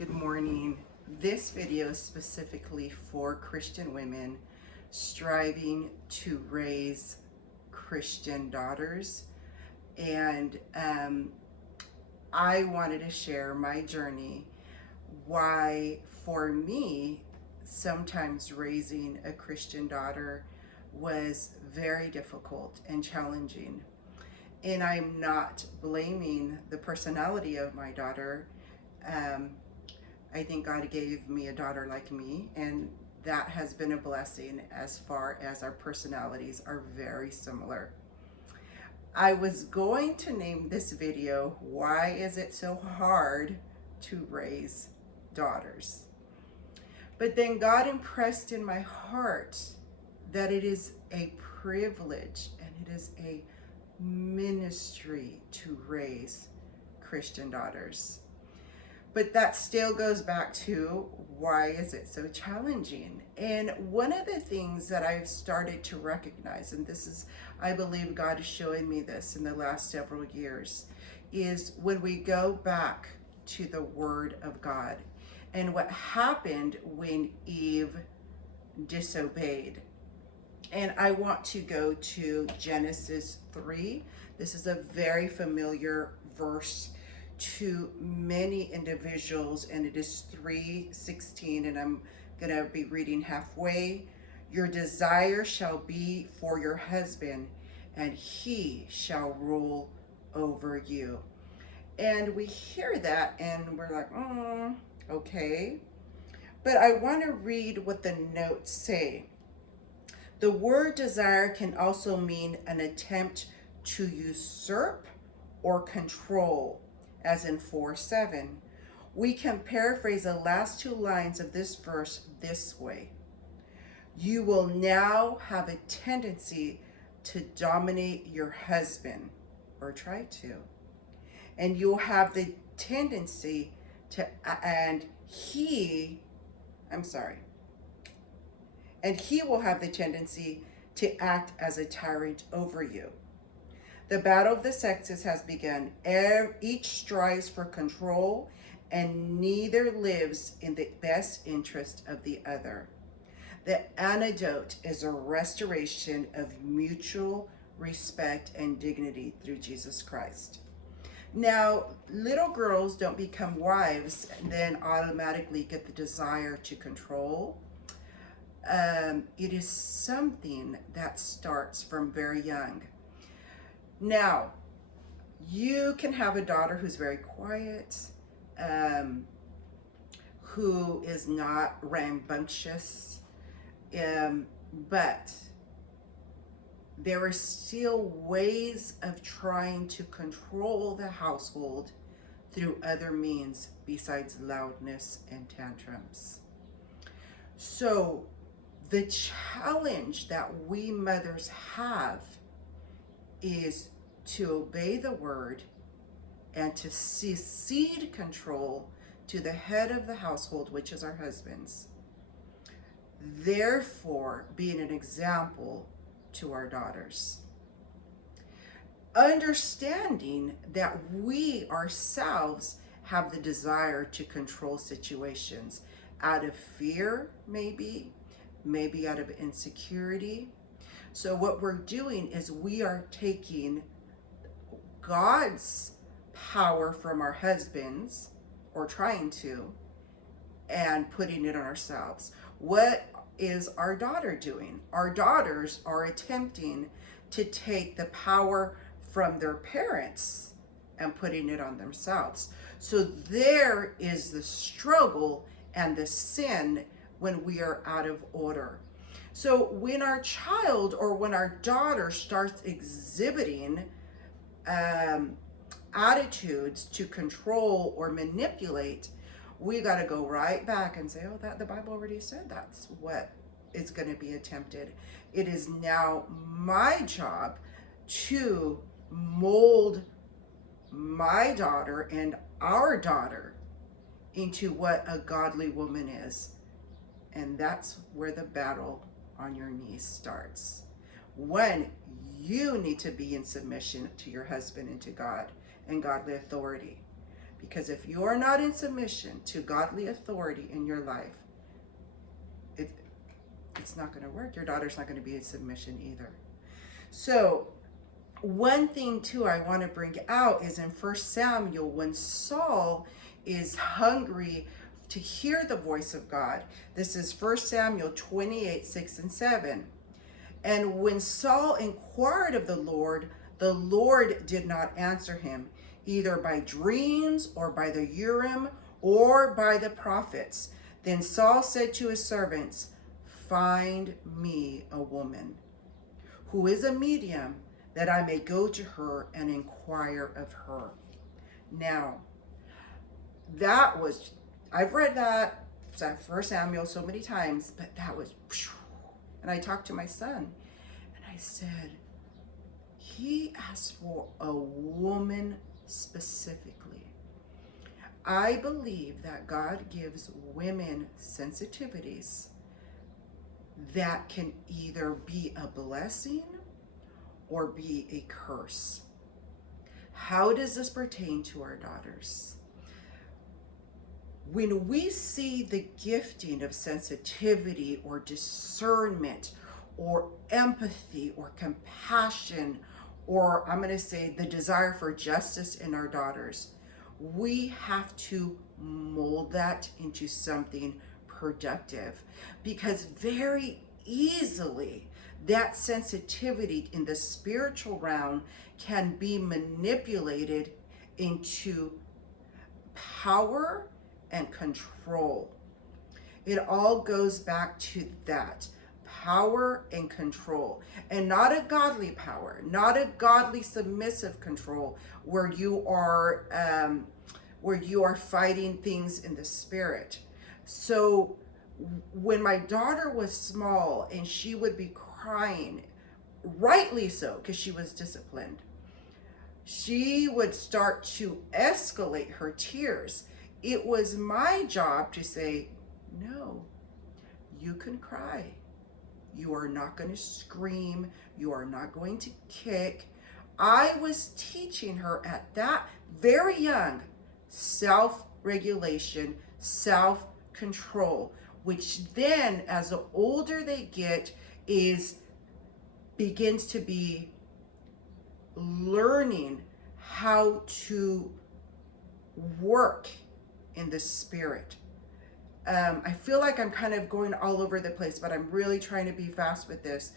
Good morning. This video is specifically for Christian women striving to raise Christian daughters. And I wanted to share my journey, why for me, sometimes raising a Christian daughter was very difficult and challenging. And I'm not blaming the personality of my daughter. I think God gave me a daughter like me, and that has been a blessing as far as our personalities are very similar. I was going to name this video, Why Is It So Hard to Raise Daughters? But then God impressed in my heart that it is a privilege and it is a ministry to raise Christian daughters. But that still goes back to, why is it so challenging? And one of the things that I've started to recognize, and this is, I believe God is showing me this in the last several years, is when we go back to the Word of God and what happened when Eve disobeyed. And I want to go to Genesis 3. This is a very familiar verse to many individuals, and it is 3:16, and I'm gonna be reading halfway. Your desire shall be for your husband, and he shall rule over you. And we hear that and we're like, okay. But I want to read what the notes say. The word desire can also mean an attempt to usurp or control, as in 4:7. We can paraphrase the last two lines of this verse this way. You will now have a tendency to dominate your husband, or try to. And you'll have the tendency to, and he will have the tendency to act as a tyrant over you. The battle of the sexes has begun. Each strives for control, and neither lives in the best interest of the other. The antidote is a restoration of mutual respect and dignity through Jesus Christ. Now, little girls don't become wives and then automatically get the desire to control. It is something that starts from very young. Now, you can have a daughter who's very quiet, who is not rambunctious, but there are still ways of trying to control the household through other means besides loudness and tantrums. So the challenge that we mothers have is to obey the word and to cede control to the head of the household, which is our husbands, therefore being an example to our daughters. Understanding that we ourselves have the desire to control situations out of fear, maybe out of insecurity. So what we're doing is we are taking God's power from our husbands, or trying to, and putting it on ourselves. What is our daughter doing? Our daughters are attempting to take the power from their parents and putting it on themselves. So there is the struggle and the sin when we are out of order. So when our child or when our daughter starts exhibiting attitudes to control or manipulate, we got to go right back and say, that the Bible already said that's what is going to be attempted. It is now my job to mold my daughter and our daughter into what a godly woman is. And that's where the battle on your knees starts. When you need to be in submission to your husband and to God and godly authority. Because if you're not in submission to godly authority in your life, it's not going to work. Your daughter's not going to be in submission either. So one thing too I want to bring out is in 1 Samuel, when Saul is hungry to hear the voice of God. This is 1 Samuel 28, 6 and 7. And when Saul inquired of the Lord did not answer him, either by dreams or by the Urim or by the prophets. Then Saul said to his servants, find me a woman who is a medium, that I may go to her and inquire of her. Now, I've read that 1 Samuel so many times, but that was, and I talked to my son, and I said, he asked for a woman specifically. I believe that God gives women sensitivities that can either be a blessing or be a curse. How does this pertain to our daughters? When we see the gifting of sensitivity or discernment or empathy or compassion, or I'm going to say the desire for justice in our daughters, we have to mold that into something productive, because very easily that sensitivity in the spiritual realm can be manipulated into power and control. It all goes back to that power and control, and not a godly power, not a godly submissive control where you are fighting things in the spirit. So when my daughter was small and she would be crying, rightly so, because she was disciplined, she would start to escalate her tears. It was my job to say, no, you can cry. You are not going to scream. You are not going to kick. I was teaching her at that very young self-regulation, self-control, which then as the older they get begins to be learning how to work in the spirit. I feel like I'm kind of going all over the place, but I'm really trying to be fast with this.